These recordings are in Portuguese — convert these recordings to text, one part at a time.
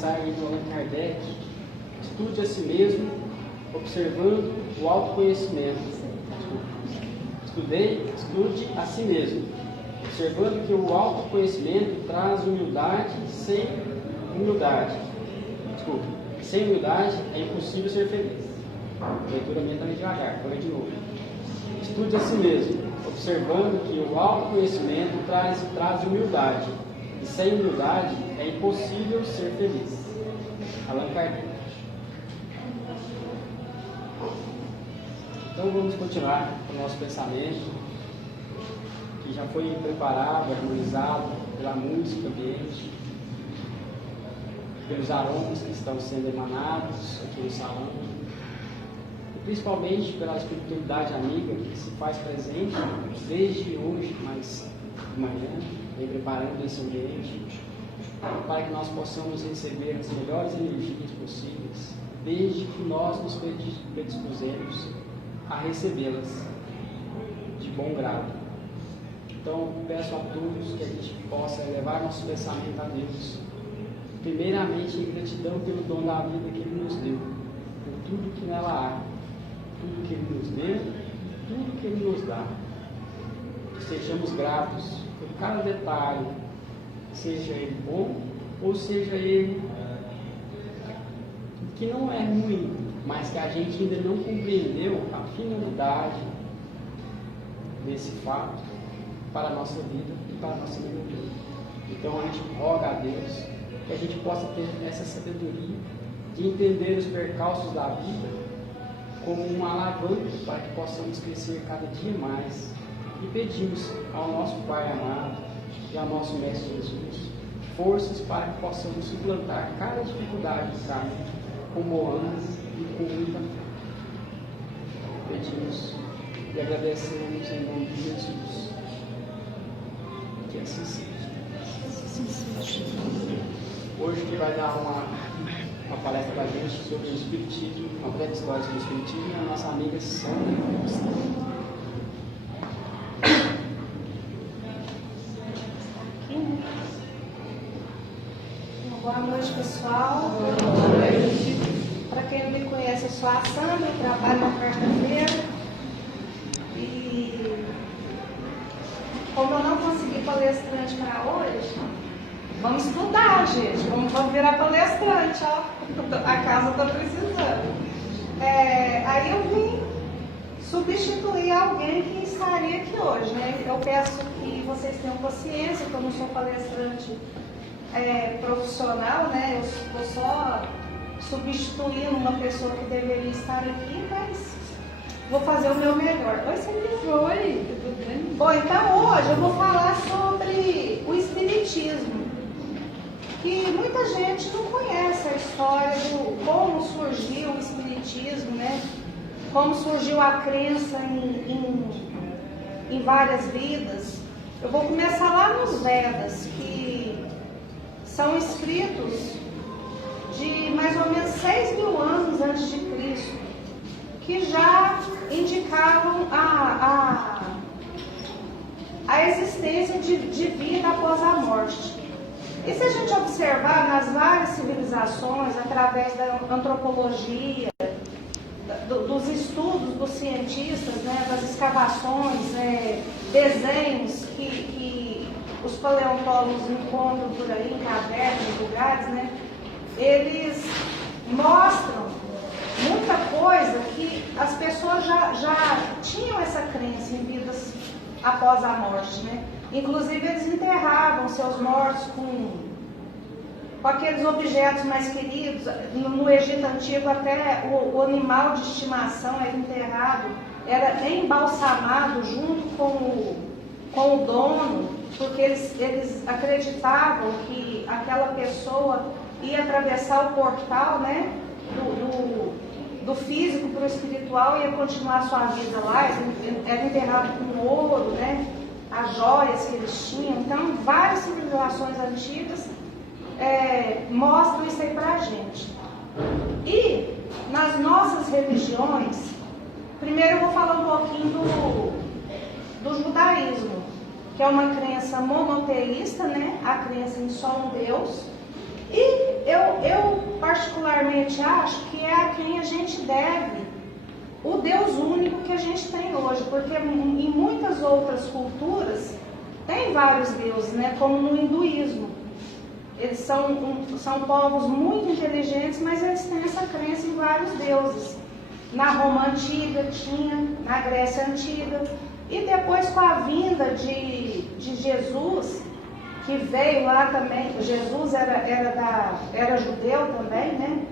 mensagem do Allan Kardec: estude a si mesmo, observando o autoconhecimento. Estude a si mesmo, observando que o autoconhecimento traz humildade. Sem humildade é impossível ser feliz. Leitura mentalmente devagar, vou ler de novo. Estude a si mesmo, observando que o autoconhecimento traz humildade, e sem humildade é impossível ser feliz. Allan Kardec. Então vamos continuar com o nosso pensamento, que já foi preparado, harmonizado pela música ambiente, pelos aromas que estão sendo emanados aqui no salão, e principalmente pela espiritualidade amiga que se faz presente desde hoje, mais de manhã, vem preparando esse ambiente, para que nós possamos receber as melhores energias possíveis, desde que nós nos predispusemos a recebê-las de bom grado. Então, peço a todos que a gente possa elevar nosso pensamento a Deus, primeiramente em gratidão pelo dom da vida que Ele nos deu, por tudo que nela há, tudo que Ele nos deu, tudo que Ele nos dá. Que sejamos gratos por cada detalhe, seja ele bom ou seja ele que não é ruim, mas que a gente ainda não compreendeu a finalidade desse fato para a nossa vida e para a nossa melhoria. Então a gente roga a Deus que a gente possa ter essa sabedoria de entender os percalços da vida como uma alavanca para que possamos crescer cada dia mais, e pedimos ao nosso Pai amado e ao nosso Mestre Jesus forças para que possamos suplantar cada dificuldade do caminho com moanças e com muita fé. Pedimos e agradecemos em nome de Jesus. Que assim seja. Hoje que vai dar uma palestra para a gente sobre o Espiritismo, uma breve história sobre o Espiritismo, a nossa amiga Sandra. Boa noite, pessoal. Boa noite. Para quem não me conhece, eu sou a Sandra, eu trabalho na quarta-feira. E como eu não consegui palestrante para hoje, vamos estudar, gente. Vamos virar palestrante, ó. A casa está precisando. Aí eu vim substituir alguém que estaria aqui hoje, né? Eu peço que vocês tenham consciência que eu não sou palestrante profissional, né? Eu estou só substituindo uma pessoa que deveria estar aqui, mas vou fazer o meu melhor. Oi, Oi, tudo bem? Bom, então hoje eu vou falar sobre o Espiritismo, que muita gente não conhece a história do como surgiu o Espiritismo, né? Como surgiu a crença em várias vidas. Eu vou começar lá nos Vedas, que são escritos de mais ou menos 6.000 anos antes de Cristo, que já indicavam a existência de vida após a morte. E se a gente observar nas várias civilizações, através da antropologia, dos estudos dos cientistas, né, das escavações, desenhos que os paleontólogos encontram por aí em cavernas, em lugares, né, eles mostram muita coisa que as pessoas já tinham essa crença em vidas após a morte, né? Inclusive eles enterravam seus mortos com aqueles objetos mais queridos. No Egito Antigo até o animal de estimação era enterrado, era embalsamado junto com o dono, porque eles acreditavam que aquela pessoa ia atravessar o portal, né, do físico para o espiritual e ia continuar a sua vida lá. Era enterrado com ouro, né, as joias que eles tinham. Então, várias civilizações antigas mostram isso aí para a gente. E nas nossas religiões, primeiro eu vou falar um pouquinho do judaísmo, que é uma crença monoteísta, né? A crença em só um Deus. E eu eu particularmente acho que é a quem a gente deve o Deus único que a gente tem hoje, porque em muitas outras culturas tem vários deuses, né? Como no hinduísmo. Eles são povos muito inteligentes, mas eles têm essa crença em vários deuses. Na Roma Antiga tinha, na Grécia Antiga, e depois com a vinda de Jesus, que veio lá também, Jesus era judeu também, né?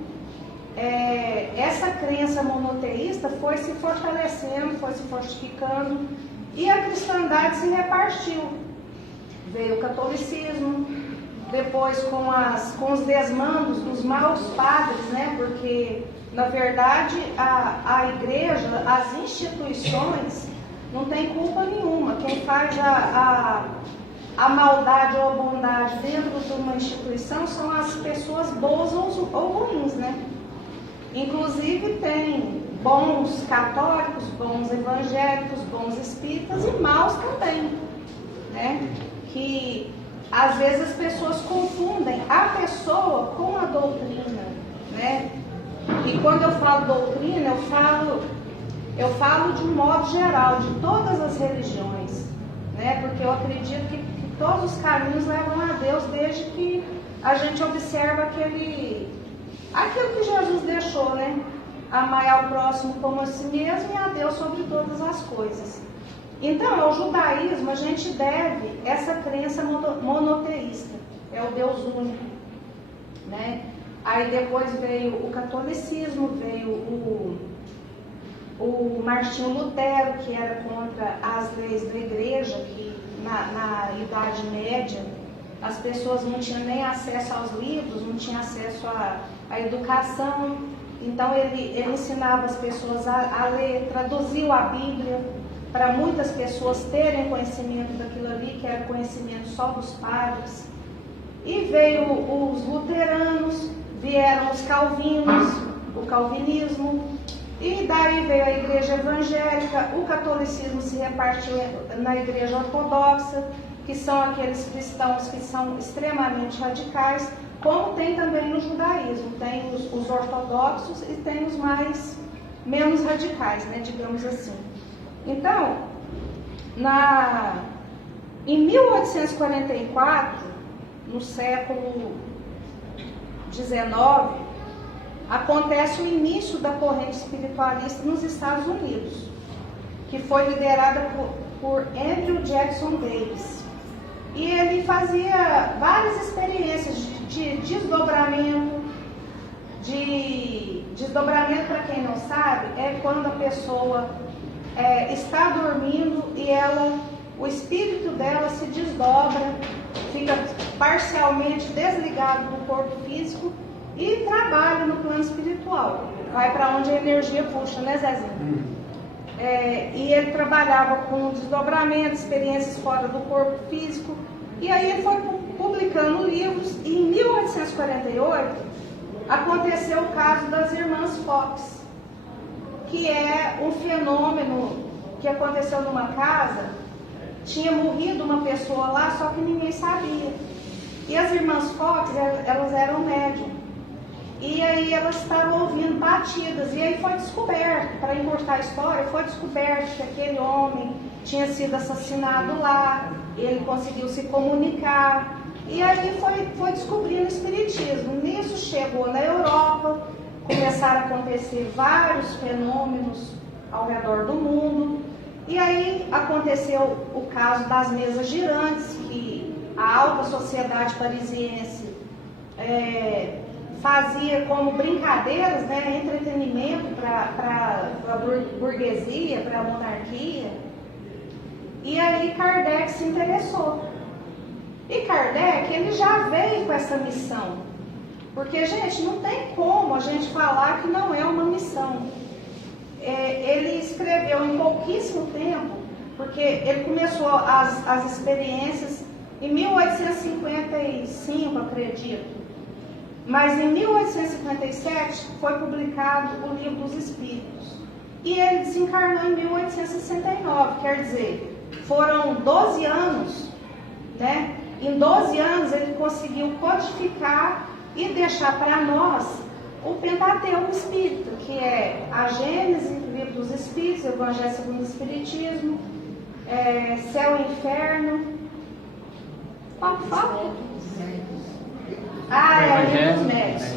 Essa crença monoteísta foi se fortalecendo, foi se fortificando, e a cristandade se repartiu. Veio o catolicismo, depois com os desmandos dos maus padres, né? Porque, na verdade, a igreja, as instituições, não tem culpa nenhuma. Quem faz a maldade ou a bondade dentro de uma instituição são as pessoas boas ou ruins, né? Inclusive tem bons católicos, bons evangélicos, bons espíritas e maus também, né? Que às vezes as pessoas confundem a pessoa com a doutrina, né? E quando eu falo doutrina, eu falo de um modo geral, de todas as religiões, né? Porque eu acredito que todos os caminhos levam a Deus, desde que a gente observa aquilo que Jesus deixou, né? Amar ao próximo como a si mesmo e a Deus sobre todas as coisas. Então, ao judaísmo, a gente deve essa crença monoteísta, é o Deus único, né? Aí depois veio o catolicismo, veio o Martinho Lutero, que era contra as leis da igreja, que na Idade Média as pessoas não tinham nem acesso aos livros, não tinham acesso à educação. Então ele ensinava as pessoas a ler, traduziu a Bíblia para muitas pessoas terem conhecimento daquilo ali, que era conhecimento só dos padres. E veio os luteranos, vieram os calvinos, o calvinismo, e daí veio a igreja evangélica, o catolicismo se repartiu na igreja ortodoxa, que são aqueles cristãos que são extremamente radicais, como tem também no judaísmo, tem os ortodoxos e tem os menos radicais, né, digamos assim. Então, em 1844, no século XIX, acontece o início da corrente espiritualista nos Estados Unidos, que foi liderada por Andrew Jackson Davis. E ele fazia várias experiências de desdobramento. Desdobramento, para quem não sabe, é quando a pessoa está dormindo e o espírito dela se desdobra, fica parcialmente desligado do corpo físico e trabalha no plano espiritual. Vai para onde a energia puxa, né, Zezinho? E ele trabalhava com desdobramento, experiências fora do corpo físico. E aí ele foi publicando livros. E em 1848 aconteceu o caso das irmãs Fox, que é um fenômeno que aconteceu numa casa. Tinha morrido uma pessoa lá, só que ninguém sabia. E as irmãs Fox, elas eram médium. E aí elas estavam ouvindo batidas. E aí foi descoberto, para encurtar a história, foi descoberto que aquele homem tinha sido assassinado lá. Ele conseguiu se comunicar. E aí foi descobrindo o espiritismo. Nisso chegou na Europa, começaram a acontecer vários fenômenos ao redor do mundo. E aí aconteceu o caso das mesas girantes, que a alta sociedade parisiense fazia como brincadeiras, né, entretenimento para a burguesia, para a monarquia. E aí Kardec se interessou. E Kardec, ele já veio com essa missão. Porque, gente, não tem como a gente falar que não é uma missão. Ele escreveu em pouquíssimo tempo, porque ele começou as experiências em 1855, acredito. Mas em 1857 foi publicado o Livro dos Espíritos. E ele desencarnou em 1869, quer dizer, foram 12 anos, né? Em 12 anos ele conseguiu codificar e deixar para nós o Pentateuco Espírita, que é a Gênese, o Livro dos Espíritos, o Evangelho segundo o Espiritismo, Céu e Inferno. Qual fala? Livros Médios.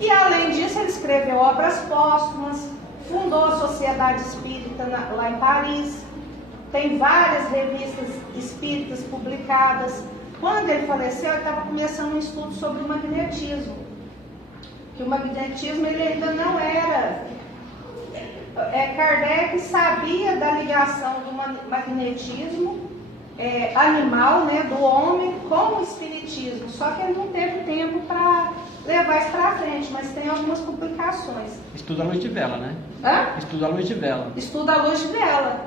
E além disso, ele escreveu obras póstumas, fundou a Sociedade Espírita lá em Paris, tem várias revistas espíritas publicadas. Quando ele faleceu, ele estava começando um estudo sobre o magnetismo. Que o magnetismo ele ainda não era. Kardec sabia da ligação do magnetismo animal, né, do homem com o espiritismo, só que ele não teve tempo para levar isso para frente, mas tem algumas publicações. Estuda a luz de vela, né? Hã? Estuda a luz de vela. Estuda a luz de vela.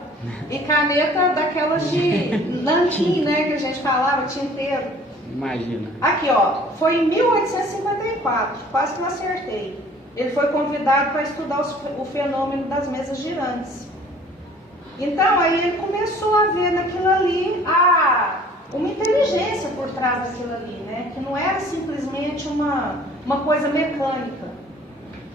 E caneta daquelas de nanquim, né, que a gente falava, tinteiro. Imagina. Aqui, ó, foi em 1854, quase que eu acertei. Ele foi convidado para estudar o fenômeno das mesas girantes. Então, aí ele começou a ver naquilo ali uma inteligência por trás daquilo ali, né? Que não era simplesmente uma coisa mecânica.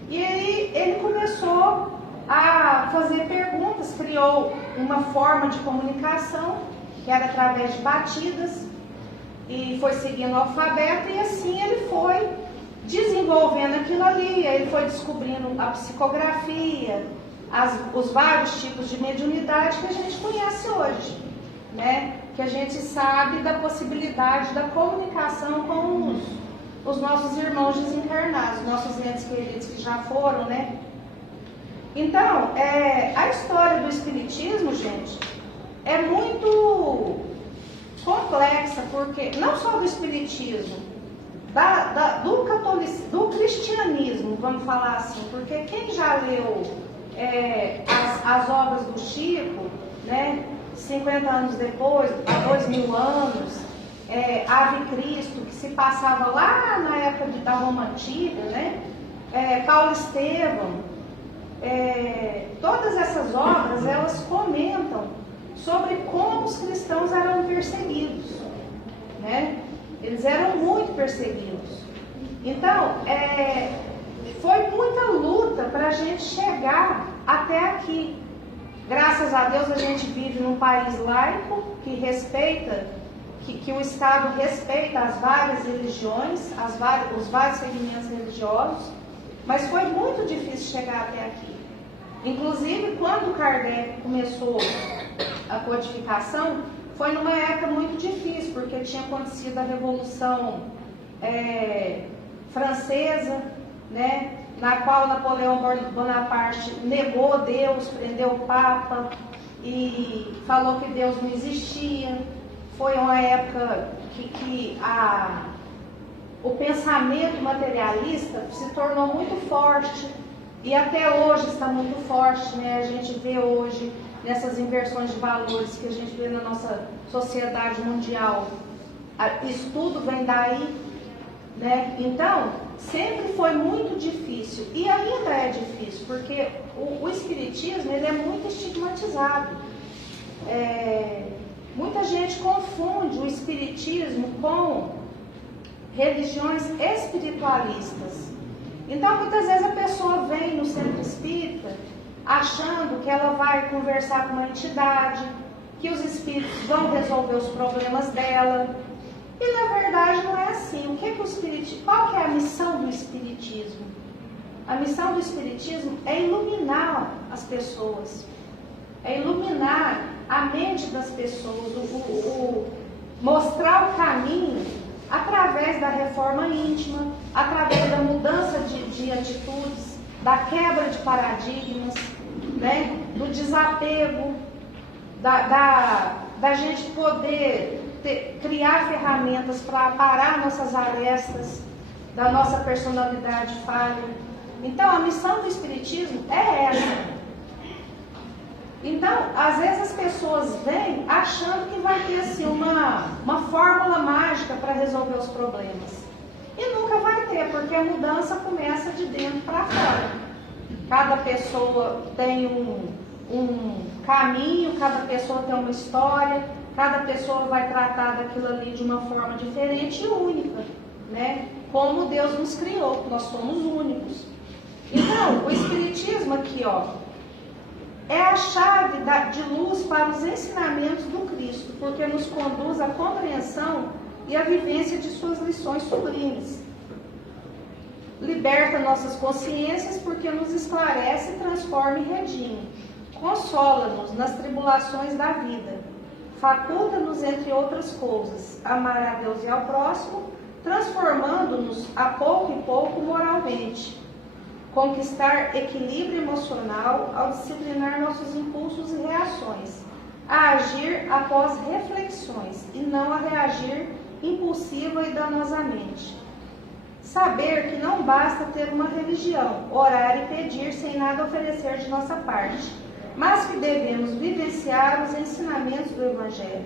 E aí ele começou a fazer perguntas, criou uma forma de comunicação, que era através de batidas, e foi seguindo o alfabeto, e assim ele foi desenvolvendo aquilo ali, ele foi descobrindo a psicografia, os vários tipos de mediunidade que a gente conhece hoje, né? Que a gente sabe da possibilidade da comunicação com os nossos irmãos desencarnados, nossos entes queridos que já foram, né? Então, a história do Espiritismo, gente, é muito complexa, porque não só do Espiritismo, do cristianismo, vamos falar assim, porque quem já leu as obras do Chico, né, 50 anos depois, há 2000 anos, Ave Cristo, que se passava lá na época da Roma Antiga, né, Paulo Estevão, todas essas obras, elas comentam sobre como os cristãos eram perseguidos, né? Eles eram muito perseguidos. Então, foi muita luta para a gente chegar até aqui. Graças a Deus a gente vive num país laico que respeita, que o Estado respeita as várias religiões, os vários segmentos religiosos, mas foi muito difícil chegar até aqui. Inclusive, quando Kardec começou a codificação, foi numa época muito difícil, porque tinha acontecido a Revolução Francesa, né, na qual Napoleão Bonaparte negou Deus, prendeu o Papa e falou que Deus não existia. Foi uma época que o pensamento materialista se tornou muito forte e até hoje está muito forte, né? A gente vê hoje nessas inversões de valores que a gente vê na nossa sociedade mundial. Isso tudo vem daí, né? Então, sempre foi muito difícil e ainda é difícil, porque o espiritismo ele é muito estigmatizado. Muita gente confunde o espiritismo com religiões espiritualistas. Então, muitas vezes a pessoa vem no centro espírita achando que ela vai conversar com uma entidade, que os espíritos vão resolver os problemas dela. E na verdade não é assim. Qual que é a missão do espiritismo? A missão do espiritismo é iluminar as pessoas, é iluminar a mente das pessoas, mostrar o caminho através da reforma íntima, através da mudança de atitudes, da quebra de paradigmas, né? Do desapego, da gente poder criar ferramentas para parar nossas arestas, da nossa personalidade falha. Então, a missão do espiritismo é essa. Então, às vezes as pessoas vêm achando que vai ter assim, uma fórmula mágica para resolver os problemas. E nunca vai ter, porque a mudança começa de dentro para fora. Cada pessoa tem um caminho, cada pessoa tem uma história, cada pessoa vai tratar daquilo ali de uma forma diferente e única, né? como Deus nos criou, nós somos únicos. Então, o Espiritismo aqui, ó, é a chave de luz para os ensinamentos do Cristo, porque nos conduz à compreensão e à vivência de suas lições sublimes. Liberta nossas consciências porque nos esclarece, transforma e redime. Consola-nos nas tribulações da vida. Faculta-nos, entre outras coisas, amar a Deus e ao próximo, transformando-nos a pouco e pouco moralmente. Conquistar equilíbrio emocional ao disciplinar nossos impulsos e reações. A agir após reflexões e não a reagir impulsiva e danosamente. Saber que não basta ter uma religião, orar e pedir sem nada oferecer de nossa parte, mas que devemos vivenciar os ensinamentos do Evangelho.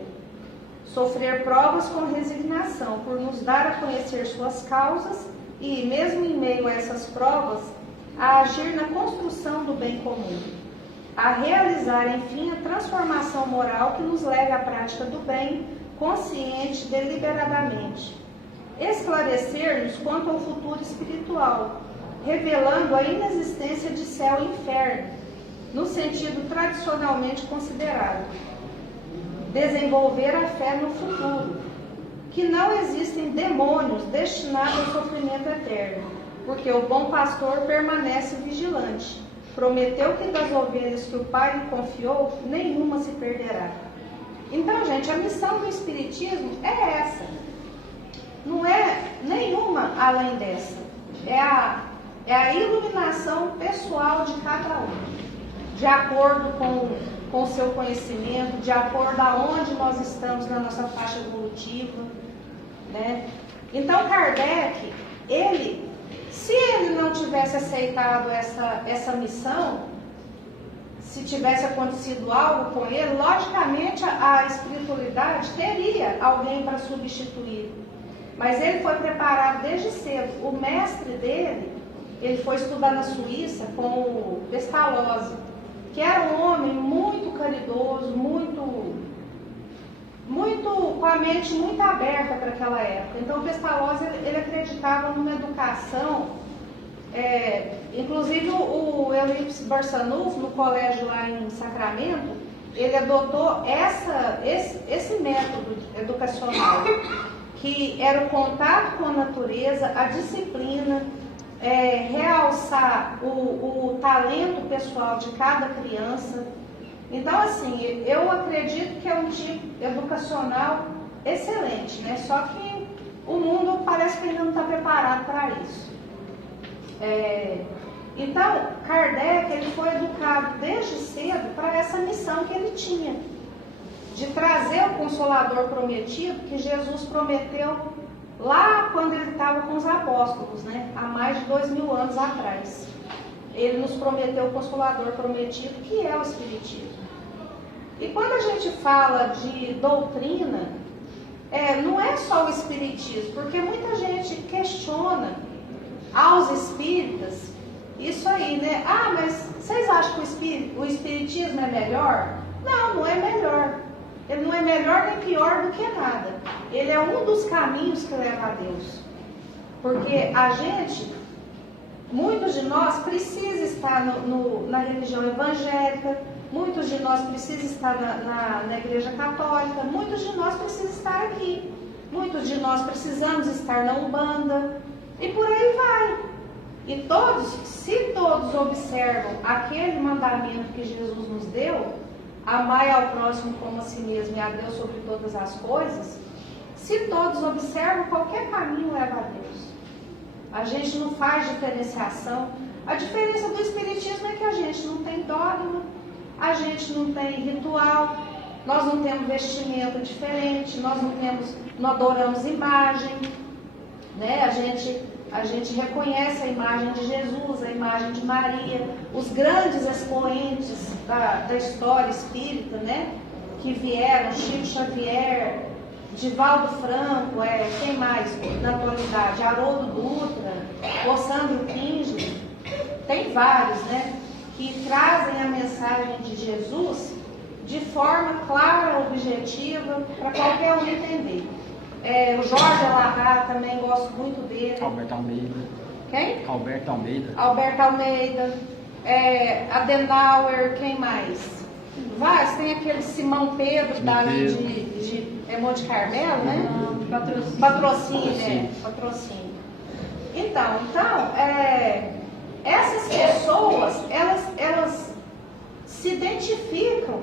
Sofrer provas com resignação, por nos dar a conhecer suas causas e, mesmo em meio a essas provas, a agir na construção do bem comum. A realizar, enfim, a transformação moral que nos leve à prática do bem, consciente, deliberadamente. Esclarecer-nos quanto ao futuro espiritual, revelando a inexistência de céu e inferno, no sentido tradicionalmente considerado. Desenvolver a fé no futuro, que não existem demônios destinados ao sofrimento eterno, porque o bom pastor permanece vigilante. Prometeu que das ovelhas que o Pai lhe confiou, nenhuma se perderá. Então, gente, a missão do Espiritismo é essa. Não é nenhuma além dessa. É a iluminação pessoal de cada um, de acordo com o seu conhecimento, de acordo aonde nós estamos na nossa faixa evolutiva, né? Então, Kardec, se ele não tivesse aceitado essa missão, se tivesse acontecido algo com ele, logicamente a espiritualidade teria alguém para substituir. Mas ele foi preparado desde cedo. O mestre dele, ele foi estudar na Suíça com o Pestalozzi, que era um homem muito caridoso, com a mente muito aberta para aquela época. Então o Pestalozzi, ele acreditava numa educação, inclusive o Eurípides Barçanufo, no colégio lá em Sacramento, ele adotou esse método educacional, que era o contato com a natureza, a disciplina, realçar o talento pessoal de cada criança. Então, assim, eu acredito que é um tipo educacional excelente, né? Só que o mundo parece que ainda não está preparado para isso. Então, Kardec, ele foi educado desde cedo para essa missão que ele tinha, de trazer o Consolador prometido, que Jesus prometeu lá quando ele estava com os apóstolos, né? Há mais de 2000 anos atrás. Ele nos prometeu o Consolador prometido, que é o Espiritismo. E quando a gente fala de doutrina, não é só o Espiritismo, porque muita gente questiona aos espíritas isso aí, né? Ah, mas vocês acham que o Espiritismo é melhor? Não, não é melhor. Ele não é melhor nem pior do que nada. Ele é um dos caminhos que leva a Deus. Porque a gente, muitos de nós precisam estar na religião evangélica, muitos de nós precisam estar na igreja católica, muitos de nós precisam estar aqui, muitos de nós precisamos estar na Umbanda, e por aí vai. E se todos observam aquele mandamento que Jesus nos deu, amai ao próximo como a si mesmo e a Deus sobre todas as coisas, se todos observam, qualquer caminho leva a Deus. A gente não faz diferenciação. A diferença do Espiritismo é que a gente não tem dogma, a gente não tem ritual, nós não temos vestimenta diferente, nós não adoramos imagem, né? A gente reconhece a imagem de Jesus, a imagem de Maria, os grandes expoentes da história espírita, né? Que vieram, Chico Xavier, Divaldo Franco, quem mais na atualidade? Haroldo Dutra, o Sandro Kinge, tem vários, né? Que trazem a mensagem de Jesus de forma clara, objetiva, para qualquer um entender. O Jorge Alahá também gosto muito dele. Alberto Almeida. Quem? Alberto Almeida. Alberto Almeida. Adenauer, quem mais? Vários, tem aquele Simão Pedro, dali de Monte Carmelo, né? Patrocínio. Então, essas pessoas, elas se identificam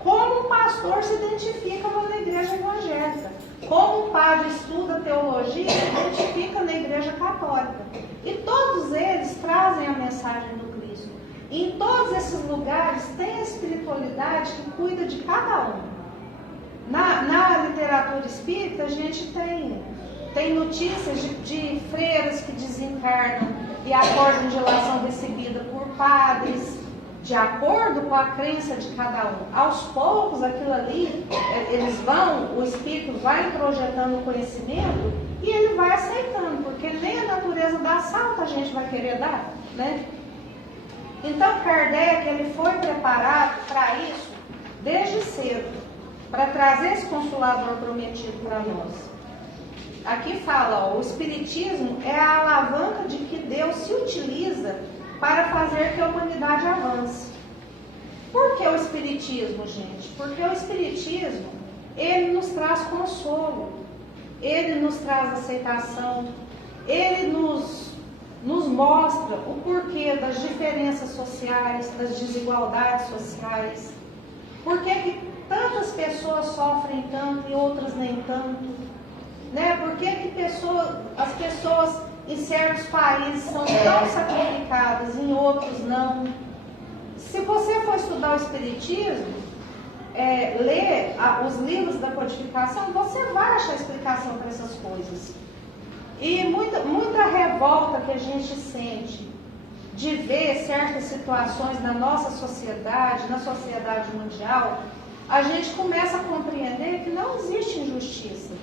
como um pastor se identifica na igreja evangélica, como um padre estuda teologia, se identifica na igreja católica. E todos eles trazem a mensagem do Cristo. E em todos esses lugares tem a espiritualidade que cuida de cada um. Na literatura espírita, a gente tem notícias de freiras que desencarnam e acordam de lá são recebidas por padres, de acordo com a crença de cada um. Aos poucos, aquilo ali, o espírito vai projetando o conhecimento e ele vai aceitando, porque nem a natureza dá salto a gente vai querer dar, né? Então, Kardec, ele foi preparado para isso desde cedo, para trazer esse Consolador prometido para nós. Aqui fala, o Espiritismo é a alavanca de que Deus se utiliza para fazer que a humanidade avance. Por que o Espiritismo, gente? Porque o Espiritismo, ele nos traz consolo, ele nos traz aceitação, ele nos mostra o porquê das diferenças sociais, das desigualdades sociais, por que tantas pessoas sofrem tanto e outras nem tanto, né? Por que as pessoas em certos países são tão sacrificadas, em outros não? Se você for estudar o Espiritismo, ler os livros da codificação, você vai achar explicação para essas coisas. E muita revolta que a gente sente de ver certas situações na nossa sociedade, na sociedade mundial, a gente começa a compreender que não existe injustiça,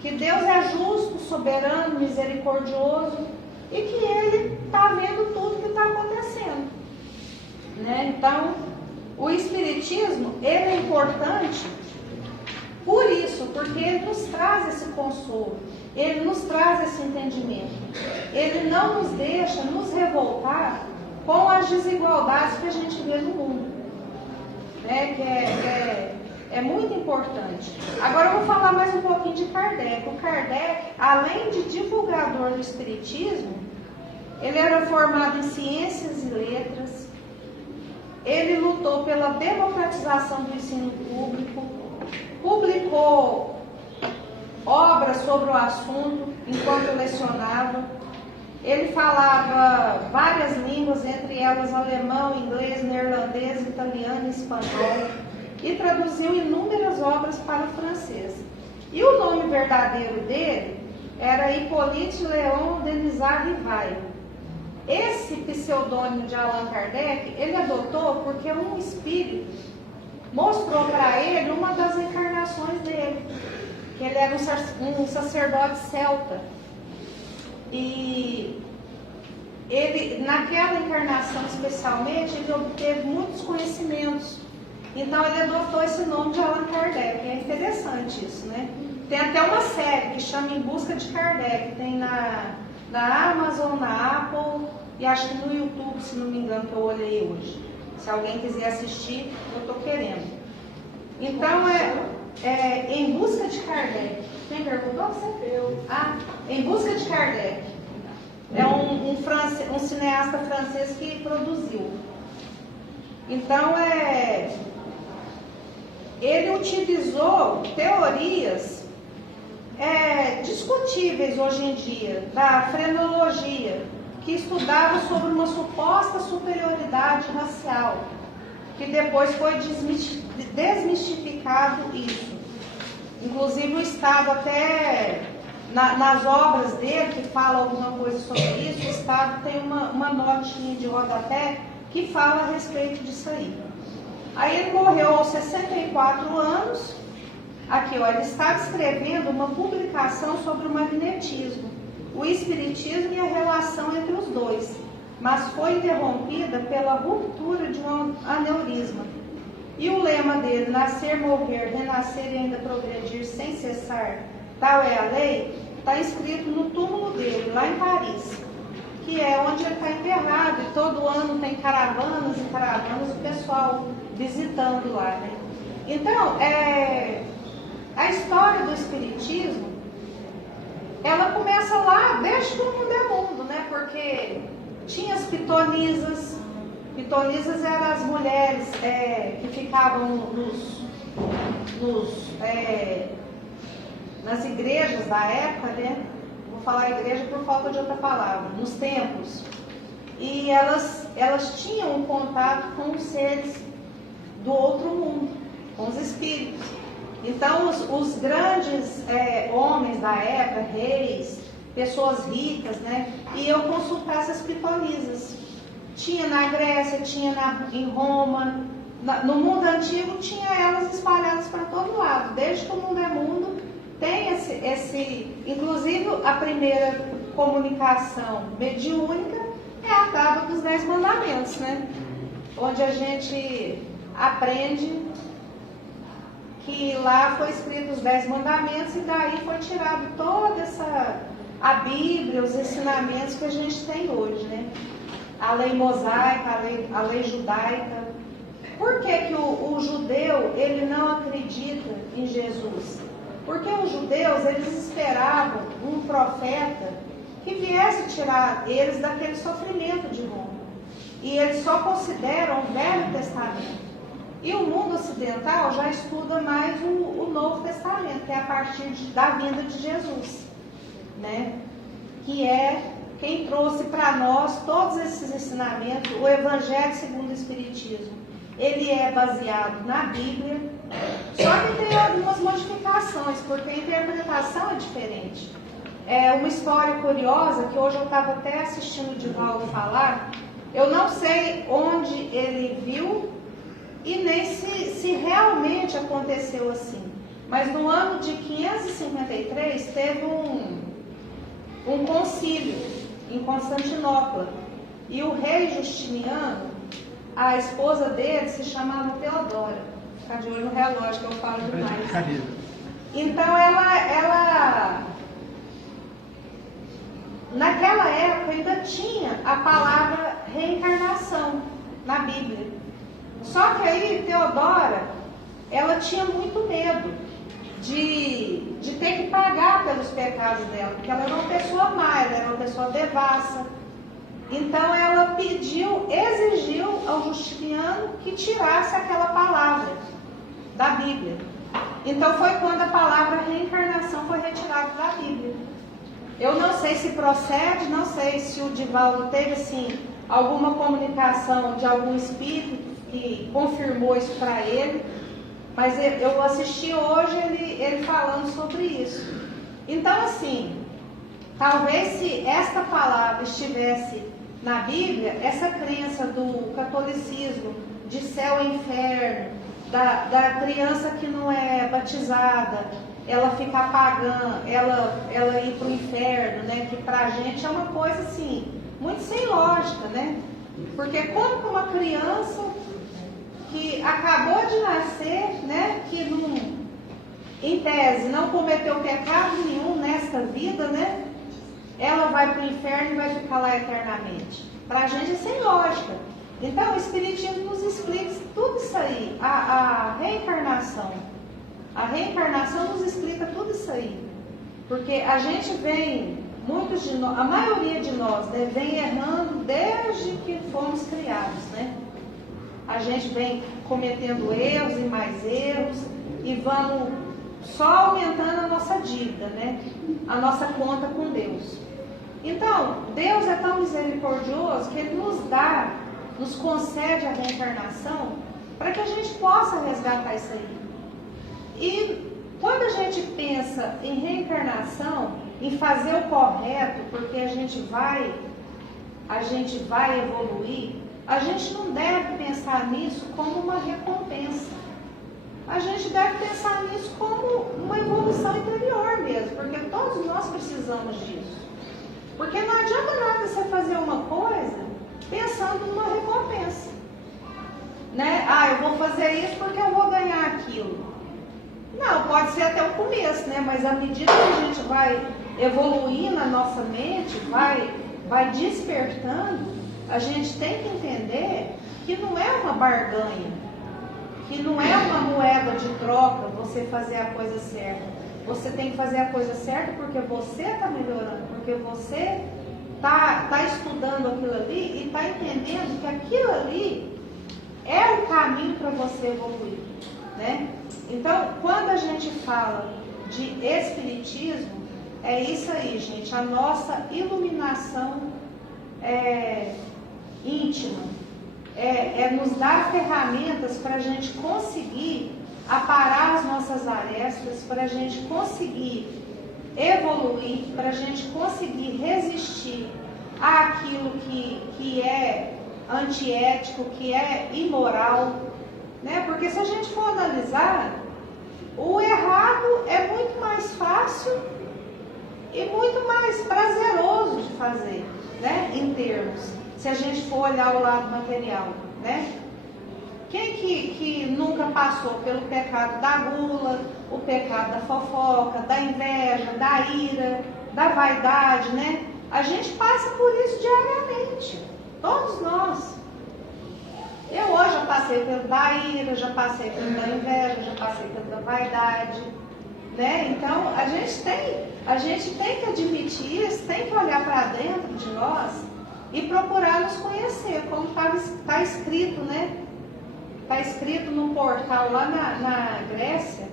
que Deus é justo, soberano, misericordioso e que Ele está vendo tudo que está acontecendo, né? Então, o Espiritismo, ele é importante por isso, porque ele nos traz esse consolo, ele nos traz esse entendimento, ele não nos deixa nos revoltar com as desigualdades que a gente vê no mundo, né? Que é muito importante. Agora eu vou falar mais um pouquinho de Kardec. O Kardec, além de divulgador do Espiritismo, ele era formado em ciências e letras, ele lutou pela democratização do ensino público, publicou obras sobre o assunto enquanto lecionava. Ele falava várias línguas, entre elas alemão, inglês, neerlandês, italiano e espanhol, e traduziu inúmeras obras para o francês. E o nome verdadeiro dele era Hippolyte Léon Denisard Rivail. Esse pseudônimo de Allan Kardec, ele adotou porque um espírito mostrou para ele uma das encarnações dele, que ele era um sacerdote celta. E ele, naquela encarnação especialmente, ele obteve muitos conhecimentos. Então ele adotou esse nome de Allan Kardec. É interessante isso, né? Tem até uma série que chama Em Busca de Kardec. Tem na Amazon, na Apple e acho que no YouTube, se não me engano, que eu olhei hoje. Se alguém quiser assistir, eu estou querendo. Então Em Busca de Kardec. Quem perguntou? Você? Eu. Em Busca de Kardec. É um cineasta francês que produziu. Então ele utilizou teorias discutíveis hoje em dia, da frenologia, que estudava sobre uma suposta superioridade racial, que depois foi desmistificado isso. Inclusive o Estado até, nas obras dele, que fala alguma coisa sobre isso, o Estado tem uma notinha de rodapé que fala a respeito disso aí. Aí ele morreu aos 64 anos. Aqui, ó, ele está escrevendo uma publicação sobre o magnetismo, o espiritismo e a relação entre os dois, mas foi interrompida pela ruptura de um aneurisma. E o lema dele, nascer, morrer, renascer e ainda progredir sem cessar, tal é a lei, está escrito no túmulo dele, lá em Paris, que é onde ele está enterrado, e todo ano tem caravanas e caravanas, o pessoal visitando lá, né? Então, a história do Espiritismo, ela começa lá, desde que o mundo é mundo, né? Porque tinha as pitonisas. Pitonisas eram as mulheres que ficavam nas igrejas da época, né? Vou falar igreja por falta de outra palavra, nos templos. E elas tinham um contato com os seres do outro mundo, com os espíritos. Então, os grandes homens da época, reis, pessoas ricas, né, iam consultar essas pitonisas. Tinha na Grécia, tinha em Roma, no mundo antigo tinha elas espalhadas para todo lado. Desde que o mundo é mundo, tem inclusive a primeira comunicação mediúnica é a Tábua dos 10 Mandamentos, né? Onde a gente aprende que lá foi escrito os 10 mandamentos e daí foi tirado toda a Bíblia, os ensinamentos que a gente tem hoje, né? A lei mosaica, a lei judaica. Por que o judeu, ele não acredita em Jesus? Porque os judeus, eles esperavam um profeta que viesse tirar eles daquele sofrimento de Roma. E eles só consideram o Velho Testamento. E o mundo ocidental já estuda mais o Novo Testamento, que é a partir da vinda de Jesus, né? Que é quem trouxe para nós todos esses ensinamentos. O Evangelho segundo o Espiritismo, ele é baseado na Bíblia, só que tem algumas modificações, porque a interpretação é diferente. É uma história curiosa, que hoje eu estava até assistindo o Divaldo falar, eu não sei onde ele viu, e nem se realmente aconteceu assim. Mas no ano de 553 teve um concílio em Constantinopla. E o rei Justiniano, a esposa dele se chamava Teodora. Fica de olho no relógio que eu falo demais. Então ela naquela época ainda tinha a palavra reencarnação na Bíblia. Só que aí Teodora, ela tinha muito medo de ter que pagar pelos pecados dela, porque ela era uma pessoa má, ela era uma pessoa devassa. Então ela exigiu ao Justiniano que tirasse aquela palavra da Bíblia. Então foi quando a palavra reencarnação foi retirada da Bíblia. Eu não sei se procede, não sei se o Divaldo teve assim alguma comunicação de algum espírito que confirmou isso para ele, mas eu assisti hoje ele falando sobre isso. Então, assim, talvez se esta palavra estivesse na Bíblia, essa crença do catolicismo, de céu e inferno, da criança que não é batizada, ela ficar pagã, ela ir para o inferno, né? Que para a gente é uma coisa assim, muito sem lógica, né? Porque como que uma criança que acabou de nascer, né, que não, em tese não cometeu pecado nenhum nesta vida, né, ela vai para o inferno e vai ficar lá eternamente. Para a gente é sem lógica. Então o Espiritismo nos explica tudo isso aí, a reencarnação. A reencarnação nos explica tudo isso aí. Porque a gente vem, muitos de nós, a maioria de nós, né, vem errando desde que fomos criados, né? A gente vem cometendo erros e mais erros e vamos só aumentando a nossa dívida, né? A nossa conta com Deus. Então, Deus é tão misericordioso que Ele nos concede a reencarnação para que a gente possa resgatar isso aí. E quando a gente pensa em reencarnação, em fazer o correto, porque a gente vai evoluir, a gente não deve pensar nisso como uma recompensa. A gente deve pensar nisso como uma evolução interior mesmo, porque todos nós precisamos disso. Porque não adianta nada você fazer uma coisa pensando numa recompensa. Né? Eu vou fazer isso porque eu vou ganhar Não, pode ser até o começo, né? Mas à medida que a gente vai evoluindo a nossa mente, vai despertando, a gente tem que entender que não é uma barganha, que não é uma moeda de troca você fazer a coisa certa. Você tem que fazer a coisa certa porque você está melhorando, porque você está estudando aquilo ali e está entendendo que aquilo ali é o caminho para você evoluir, né? Então, quando a gente fala de espiritismo, é isso aí, gente, a nossa iluminação íntima, nos dar ferramentas para a gente conseguir aparar as nossas arestas, para a gente conseguir evoluir, para a gente conseguir resistir àquilo que é antiético, que é imoral, né? Porque se a gente for analisar, o errado é muito mais fácil e muito mais prazeroso de fazer, né? Em termos, se a gente for olhar o lado material, né? Quem que nunca passou pelo pecado da gula, o pecado da fofoca, da inveja, da ira, da vaidade, né? A gente passa por isso diariamente, todos nós. Eu hoje já passei pelo da ira, já passei pelo da inveja, já passei pelo da vaidade, né? Então, a gente tem que admitir isso, tem que olhar para dentro de nós e procurar nos conhecer, como está escrito, né? Está escrito no portal lá na Grécia,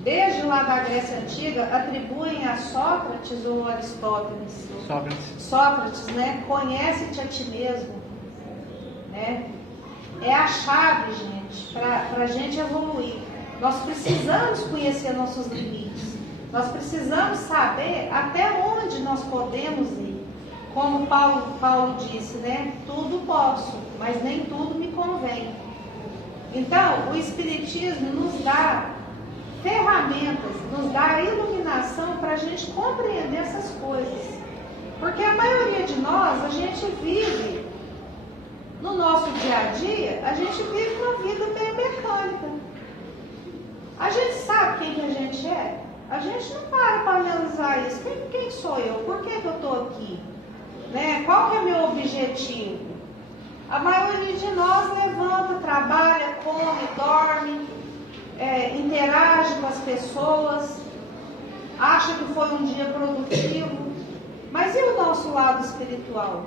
desde lá da Grécia Antiga, atribuem a Sócrates ou Aristóteles. Sócrates, né? Conhece-te a ti mesmo, né? É a chave, gente, para a gente evoluir. Nós precisamos conhecer nossos limites. Nós precisamos saber até onde nós podemos ir. Como Paulo disse, né? Tudo posso, mas nem tudo me convém. Então, o Espiritismo nos dá ferramentas, nos dá iluminação para a gente compreender essas coisas. Porque a maioria de nós, a gente vive, no nosso dia a dia, a gente vive uma vida meio mecânica. A gente sabe quem que a gente é? A gente não para analisar isso. Quem sou eu? Por que eu estou aqui? Né? Qual que é o meu objetivo? A maioria de nós levanta, trabalha, come, dorme, interage com as pessoas, acha que foi um dia produtivo. Mas e o nosso lado espiritual?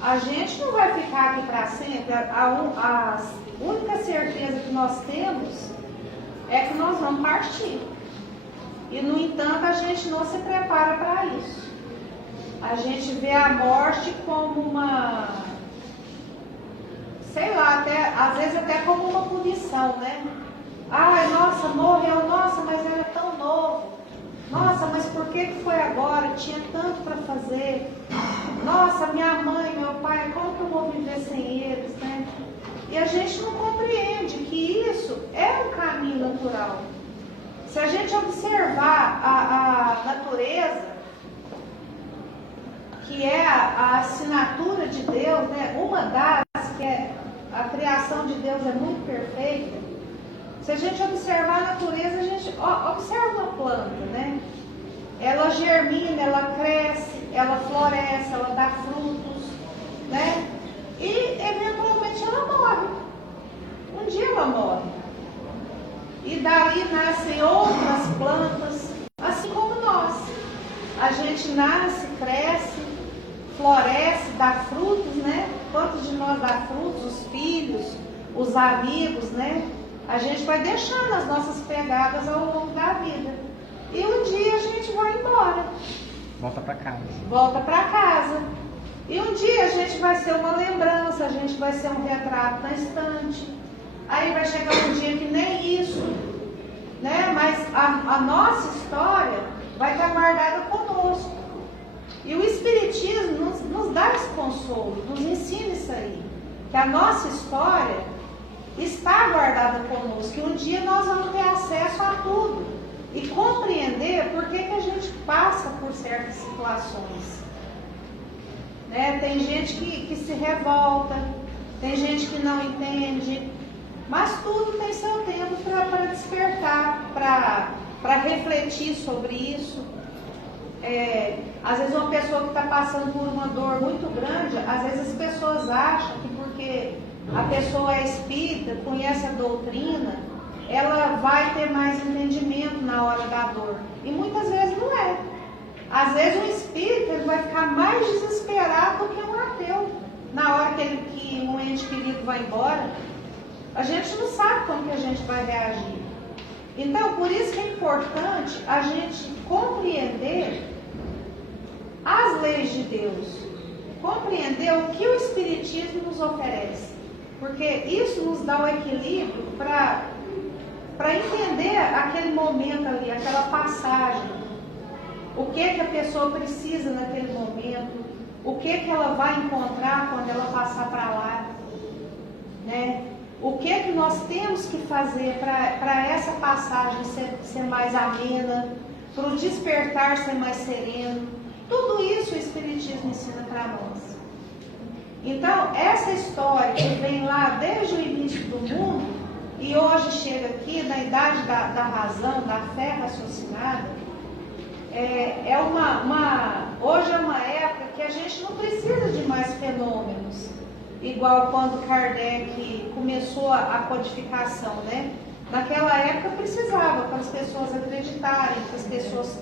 A gente não vai ficar aqui para sempre. A única certeza que nós temos é que nós vamos partir. E, no entanto, a gente não se prepara para isso. A gente vê a morte como uma, sei lá, às vezes até como uma punição, né? Ai, nossa, morreu, nossa, mas era tão novo. Nossa, mas por que foi agora? Tinha tanto para fazer. Nossa, minha mãe, meu pai, como que eu vou viver sem eles, né? E a gente não compreende que isso é um caminho natural. Se a gente observar a natureza, que é a assinatura de Deus, né? Uma das, que é a criação de Deus é muito perfeita. Se a gente observar a natureza, a gente observa uma planta, né? Ela germina, ela cresce, ela floresce, ela dá frutos, né? E eventualmente ela morre. Um dia ela morre. E daí nascem outras plantas, assim como nós. A gente nasce, cresce, floresce, dá frutos, né? Quantos de nós dá frutos? Os filhos, os amigos, né? A gente vai deixando as nossas pegadas ao longo da vida. E um dia a gente vai embora. Volta para casa. Volta para casa. E um dia a gente vai ser uma lembrança, a gente vai ser um retrato na estante. Aí vai chegar um dia que nem isso, né? Mas a nossa história vai estar guardada conosco. E o Espiritismo nos dá esse consolo, nos ensina isso aí. Que a nossa história está guardada conosco. Que um dia nós vamos ter acesso a tudo. E compreender por que a gente passa por certas situações. Né? Tem gente que se revolta, tem gente que não entende, mas tudo tem seu tempo para despertar. para refletir sobre isso. Às vezes uma pessoa que está passando por uma dor muito grande, às vezes as pessoas acham que porque a pessoa é espírita, conhece a doutrina, ela vai ter mais entendimento na hora da dor. E muitas vezes não é. Às vezes um espírita ele vai ficar mais desesperado do que um ateu. Na hora que um ente querido vai embora, a gente não sabe como que a gente vai reagir. Então, por isso que é importante a gente compreender as leis de Deus, compreender o que o Espiritismo nos oferece, porque isso nos dá o equilíbrio para entender aquele momento ali, aquela passagem, o que a pessoa precisa naquele momento, o que ela vai encontrar quando ela passar para lá, né? O que nós temos que fazer para essa passagem ser mais amena, para o despertar ser mais sereno. Tudo isso o Espiritismo ensina para nós. Então, essa história que vem lá desde o início do mundo e hoje chega aqui na idade da razão, da fé raciocinada, hoje é uma época que a gente não precisa de mais fenômenos, igual quando Kardec começou a codificação, né? Naquela época precisava para as pessoas acreditarem, para as pessoas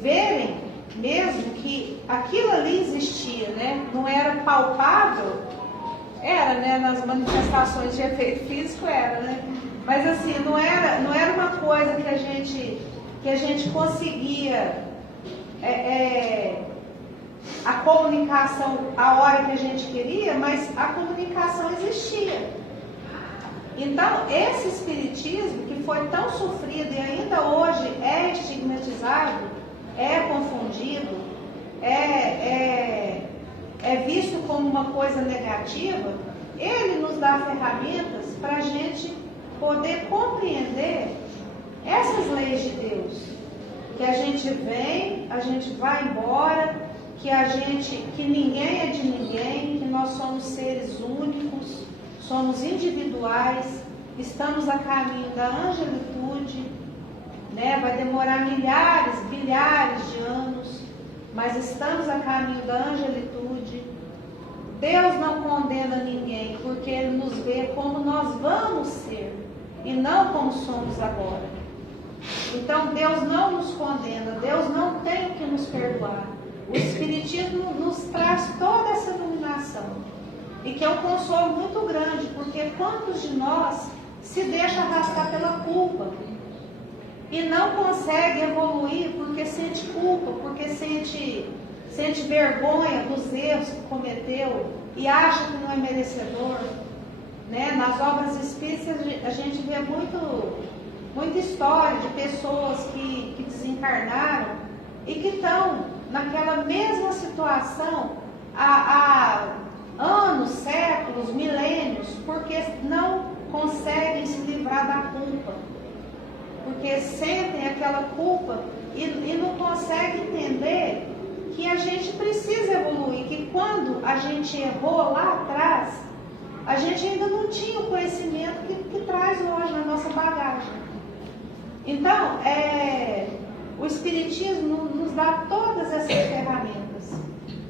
verem mesmo que aquilo ali existia, né? Não era palpável, era, né? Nas manifestações de efeito físico era, né? Mas assim, não era uma coisa que a gente conseguia a comunicação a hora que a gente queria, mas a comunicação existia. Então, esse espiritismo que foi tão sofrido e ainda hoje é estigmatizado, é confundido, é visto como uma coisa negativa, ele nos dá ferramentas para a gente poder compreender essas leis de Deus. Que a gente vem, a gente vai embora, que ninguém é de ninguém, que nós somos seres únicos, somos individuais, estamos a caminho da angelitude, né? Vai demorar milhares, bilhares de anos, mas estamos a caminho da angelitude. Deus não condena ninguém, porque Ele nos vê como nós vamos ser, e não como somos agora. Então Deus não nos condena, Deus não tem que nos perdoar. O Espiritismo nos traz toda essa iluminação, e que é um consolo muito grande, porque quantos de nós se deixa arrastar pela culpa e não consegue evoluir porque sente culpa, porque sente vergonha dos erros que cometeu e acha que não é merecedor, né? Nas obras espíritas a gente vê muita história de pessoas que desencarnaram e que estão naquela mesma situação há anos, séculos, milênios, porque não conseguem se livrar da culpa, porque sentem aquela culpa e não conseguem entender que a gente precisa evoluir, que quando a gente errou lá atrás, a gente ainda não tinha o conhecimento que traz hoje na nossa bagagem. Então, o Espiritismo nos dá todas essas ferramentas.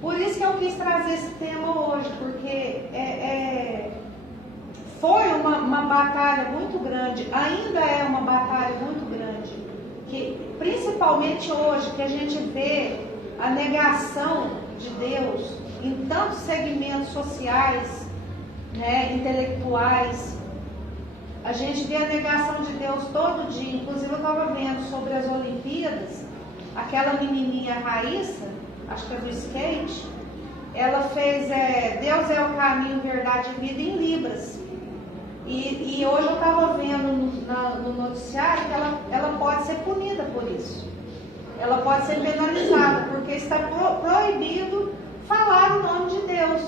Por isso que eu quis trazer esse tema hoje, porque foi uma batalha muito grande, ainda é uma batalha muito grande, que principalmente hoje, que a gente vê a negação de Deus em tantos segmentos sociais, né, intelectuais. A gente vê a negação de Deus todo dia. Inclusive eu estava vendo sobre as Olimpíadas, aquela menininha Raíssa, acho que é do skate, ela fez Deus é o caminho, verdade e vida em Libras. E hoje eu estava vendo no noticiário que ela pode ser punida por isso. Ela pode ser penalizada, porque está proibido falar o nome de Deus.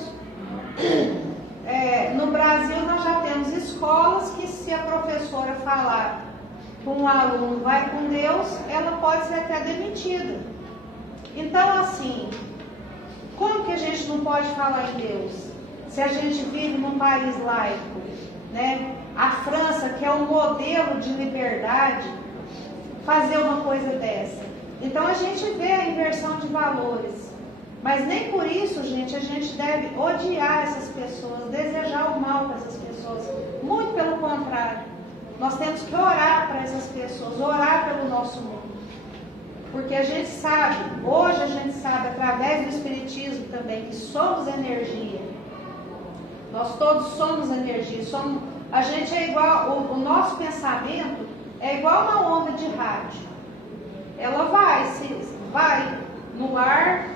No Brasil nós já temos escolas que, se a professora falar com um aluno vai com Deus, ela pode ser até demitida. Então, assim, como que a gente não pode falar em Deus se a gente vive num país laico, né? A França, que é um modelo de liberdade, fazer uma coisa dessa. Então a gente vê a inversão de valores. Mas nem por isso, gente, a gente deve odiar essas pessoas, desejar o mal para essas pessoas. Muito pelo contrário. Nós temos que orar para essas pessoas, orar pelo nosso mundo. Porque a gente sabe, hoje a gente sabe, através do Espiritismo também, que somos energia. Nós todos somos energia. A gente é igual, o nosso pensamento é igual uma onda de rádio. Ela vai no ar,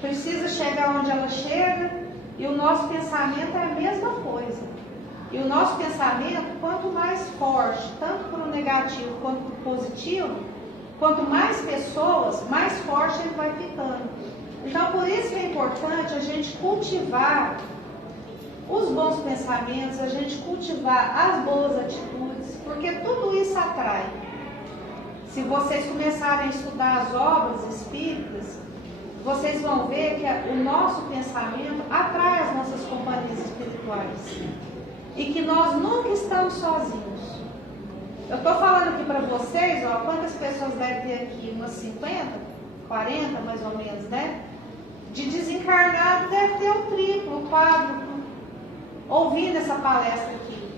precisa chegar onde ela chega, e o nosso pensamento é a mesma coisa. E o nosso pensamento, quanto mais forte, tanto para o negativo quanto para o positivo, quanto mais pessoas, mais forte ele vai ficando. Então, por isso que é importante a gente cultivar os bons pensamentos, a gente cultivar as boas atitudes, porque tudo isso atrai. Se vocês começarem a estudar as obras espíritas, vocês vão ver que o nosso pensamento atrai as nossas companhias espirituais. E que nós nunca estamos sozinhos. Eu estou falando aqui para vocês, ó, quantas pessoas devem ter aqui? Umas 50, 40 mais ou menos, né? De desencarnado deve ter um triplo, um quádruplo, ouvindo essa palestra aqui.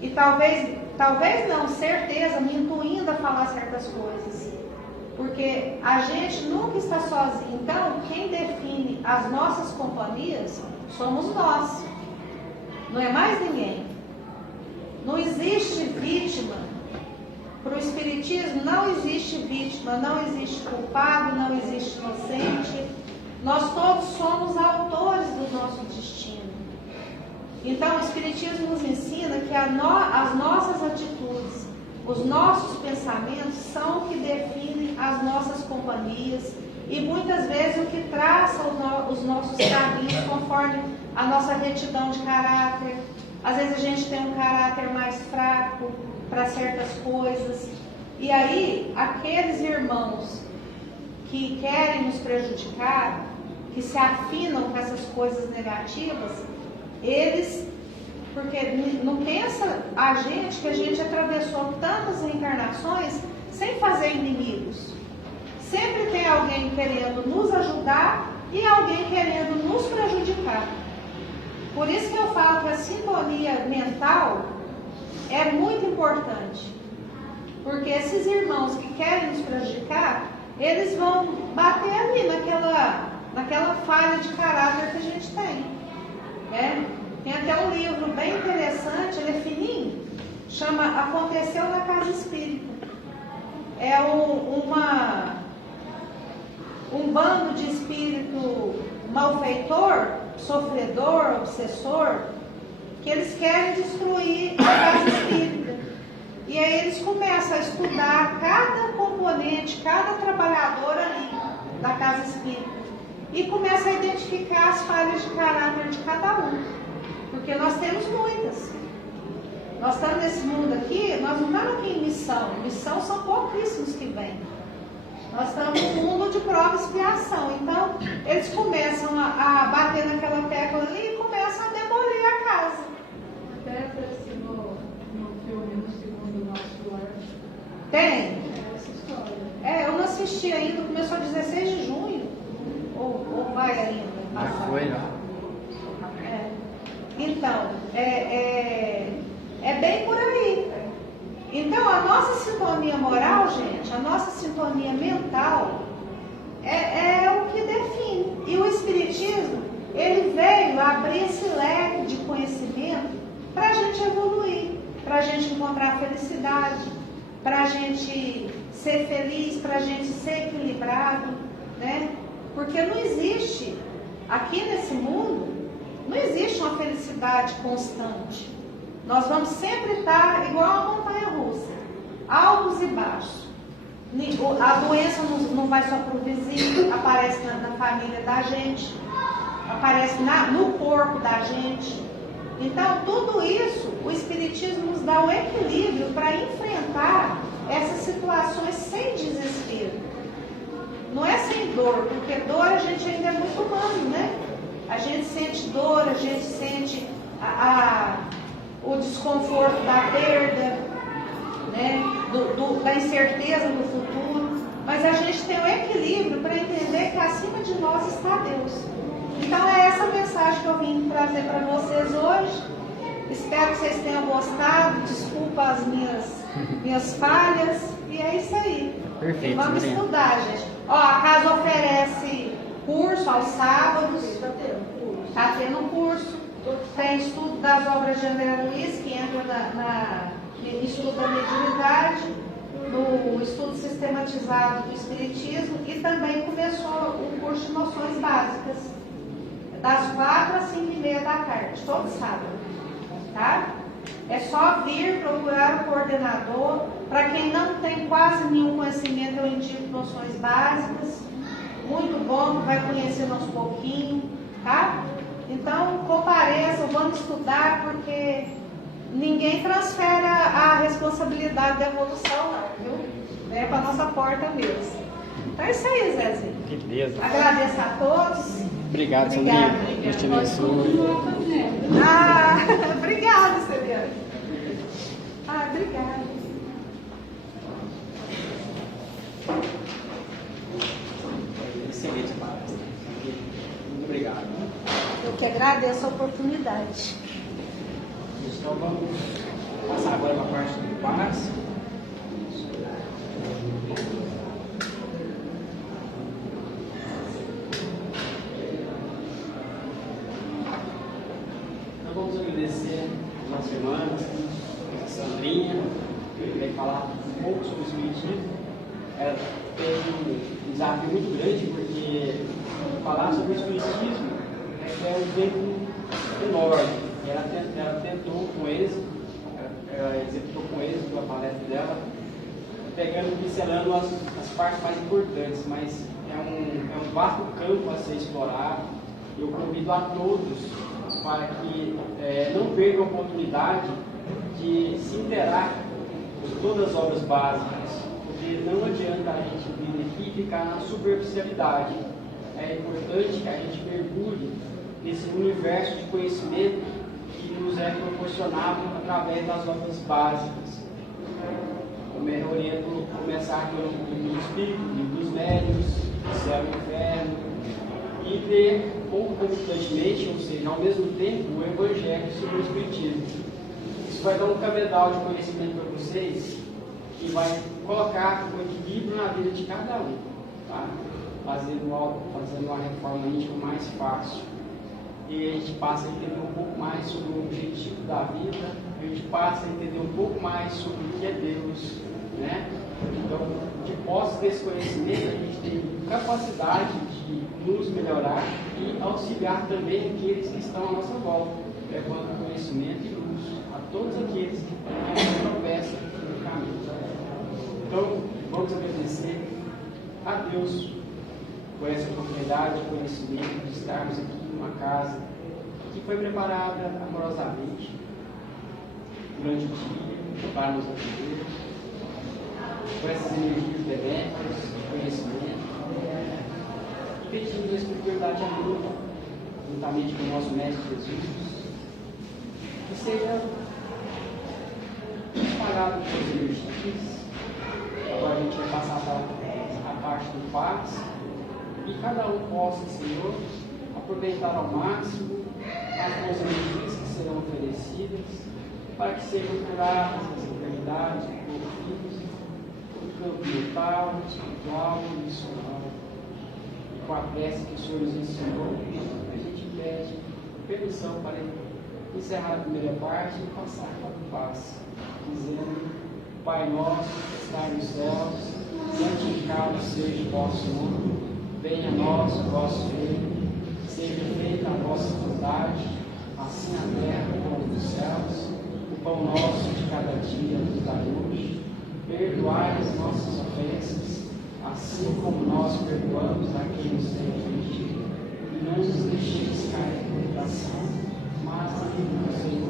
E talvez não, certeza, me intuindo a falar certas coisas. Porque a gente nunca está sozinho. Então, quem define as nossas companhias somos nós. Não é mais ninguém. Não existe vítima. Para o Espiritismo não existe vítima, não existe culpado, não existe inocente. Nós todos somos autores do nosso destino. Então o Espiritismo nos ensina que as nossas atitudes, os nossos pensamentos são o que definem as nossas companhias e muitas vezes o que traça os nossos caminhos conforme a nossa retidão de caráter. Às vezes a gente tem um caráter mais fraco para certas coisas. E aí, aqueles irmãos que querem nos prejudicar, que se afinam com essas coisas negativas, eles, porque não pensa a gente que a gente atravessou tantas reencarnações sem fazer inimigos. Sempre tem alguém querendo nos ajudar e alguém querendo nos prejudicar. Por isso que eu falo que a sintonia mental é muito importante. Porque esses irmãos que querem nos prejudicar, eles vão bater ali naquela falha de caráter que a gente tem. Né? Tem até um livro bem interessante, ele é fininho, chama Aconteceu na Casa Espírita. É um bando de espírito malfeitor, sofredor, obsessor, que eles querem destruir a casa espírita. E aí eles começam a estudar cada componente, cada trabalhador ali da casa espírita. E começam a identificar as falhas de caráter de cada um. Porque nós temos muitas. Nós estamos nesse mundo aqui, nós não estamos aqui em missão. Missão são pouquíssimos que vêm. Nós estamos num mundo de prova e expiação. Então, eles começam a bater naquela tecla ali e começam a demolir a casa. Até aparece no filme No Segundo Nosso Lar. Tem? Essa história. Eu não assisti ainda, começou 16 de junho. Ou vai ainda? Mas foi lá. Então, é bem por aí. Então, a nossa sintonia moral, gente, a nossa sintonia mental é o que define. E o Espiritismo, ele veio abrir esse leque de conhecimento para a gente evoluir, para a gente encontrar felicidade, para a gente ser feliz, para a gente ser equilibrado, né? Porque não existe, aqui nesse mundo, não existe uma felicidade constante. Nós vamos sempre estar igual a uma montanha-russa, altos e baixos. A doença não vai só para o vizinho, aparece na família da gente, aparece no corpo da gente. Então, tudo isso, o Espiritismo nos dá um equilíbrio para enfrentar essas situações sem desespero. Não é sem dor, porque dor a gente ainda é muito humano, né? A gente sente dor, a gente sente o desconforto desconforto da perda, né? Da incerteza do futuro. Mas a gente tem um equilíbrio para entender que acima de nós está Deus. Então é essa mensagem que eu vim trazer para vocês hoje. Espero que vocês tenham gostado. Desculpa as minhas falhas. E é isso aí. Perfeito. Vamos estudar, gente. Ó, a casa oferece curso aos sábados. Está tendo curso. Tem estudo das obras de André Luiz, que entra no estudo da mediunidade, no estudo sistematizado do Espiritismo, e também começou o curso de noções básicas, das 4 às 5h30 da tarde, todo sábado. Tá? É só vir procurar o coordenador. Para quem não tem quase nenhum conhecimento, eu indico noções básicas. Muito bom, vai conhecendo aos pouquinhos, tá? Então, compareçam, vamos estudar, porque ninguém transfere a responsabilidade da evolução, não, viu? É para a nossa porta mesmo. Então é isso aí, Zezinho. Que beleza. Agradeço a todos. Obrigado, Sandrinha. Deus te abençoe. Obrigada, Celiane. Obrigada. Excelente palestra. Muito obrigado. Eu que agradeço a oportunidade. Então vamos passar agora para a parte do passe. Então vamos agradecer as nossas irmãs, a Sandrinha, que veio falar um pouco sobre o Espiritismo. Ela teve um desafio muito grande, porque falar sobre o Espiritismo é um tempo enorme. Ela tentou com êxito, ela executou com êxito a palestra dela, pincelando as partes mais importantes, mas é um vasto campo a ser explorado. Eu convido a todos para que não percam a oportunidade de se inteirar com todas as obras básicas, porque não adianta a gente vir aqui e ficar na superficialidade. É importante que a gente mergulhe nesse universo de conhecimento que nos é proporcionado através das obras básicas. Eu oriento começar pelo livro do Espírito, livro dos Médiuns, Céu e Inferno, e ler pouco concomitantemente, ou seja, ao mesmo tempo, o Evangelho sobre o Espiritismo. Isso vai dar um cabedal de conhecimento para vocês, que vai colocar um equilíbrio na vida de cada um, tá? Fazendo uma reforma íntima mais fácil. E a gente passa a entender um pouco mais sobre o objetivo da vida, a gente passa a entender um pouco mais sobre o que é Deus, né? Então, de posse desse conhecimento, a gente tem capacidade de nos melhorar e auxiliar também aqueles que estão à nossa volta, levando conhecimento e luz a todos aqueles que tropeçam no caminho. Então, vamos agradecer a Deus por essa oportunidade de conhecimento, de estarmos aqui numa casa que foi preparada amorosamente durante o dia para nos atender, com essas energias benéficas, de conhecimento, e pedimos a espiritualidade ajuda, juntamente com o nosso Mestre Jesus, que seja espalhado por energias. Agora a gente vai passar para a parte do passe, e cada um possa, Senhor, aproveitar ao máximo as boas energias que serão oferecidas, para que sejam curadas as enfermidades do corpo físico, do campo mental, espiritual e emocional. E com a prece que o Senhor nos ensinou, a gente pede permissão para encerrar a primeira parte e passar para o passe, dizendo: Pai nosso que está nos céus, santificado seja o vosso nome, venha a nós o vosso reino, seja feita a vossa vontade, assim na terra como nos céus. O pão nosso de cada dia nos dai hoje, perdoai as nossas ofensas, assim como nós perdoamos a quem nos tem ofendido, e não nos deixeis cair em tentação, mas livrai-nos do